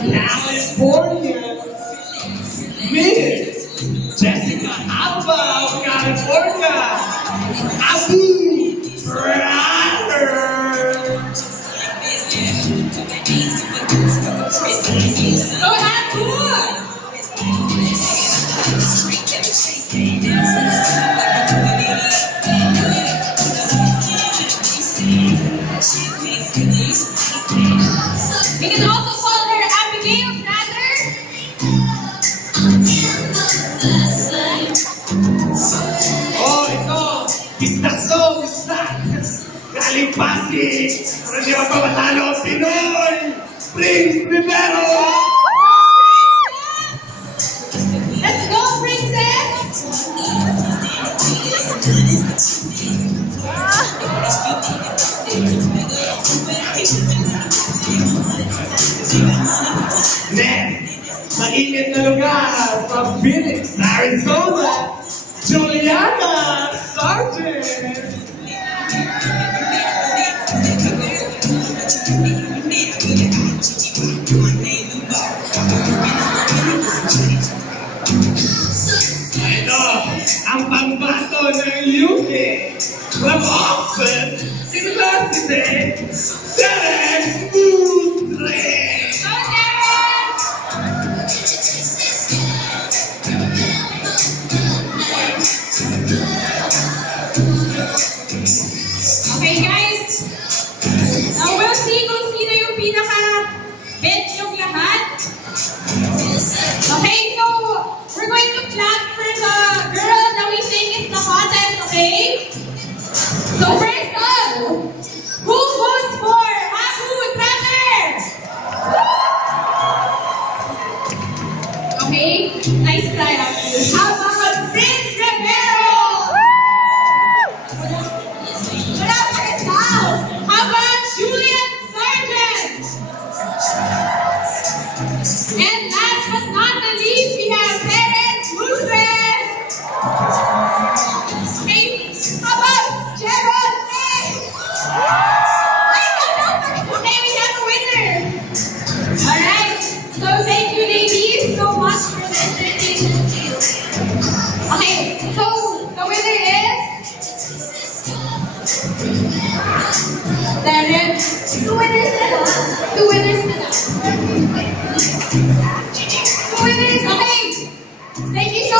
California, Miss Jessica Alba of California, Abu Brother. Go ahead, good. We can also call her Abigail Brother. Oh, ito, Pitaso, galing Pasig, pero di ba pa matalo ang Pinoy? Prince Rivero! Let's go, princess! Next, mainit na lugar from Phoenix, Arizona, Juliana Sargent. Ito, ang pambato ng UK from Oxford University, Derek Utrecht. Go, Derek! Okay, guys. Now we'll see kung sino yung pinaka-bet yung lahat. Okay, so we're going to clap for the girl that we think is the hottest, okay? So first up, who votes for Abu Brother? Okay, nice try actually. How about Prince Rivero? Wala pa rin daw. How about Julian Sargent? And last but not the least, we have Terence Utrecht. Okay, how about Gerald May? I don't know. Okay, we have a winner. Alright, so thank you ladies so much for the entertainment. Okay, so the winner is Terence. Two winners na lang. Two winners na lang. Two winners, okay. Thank you so much.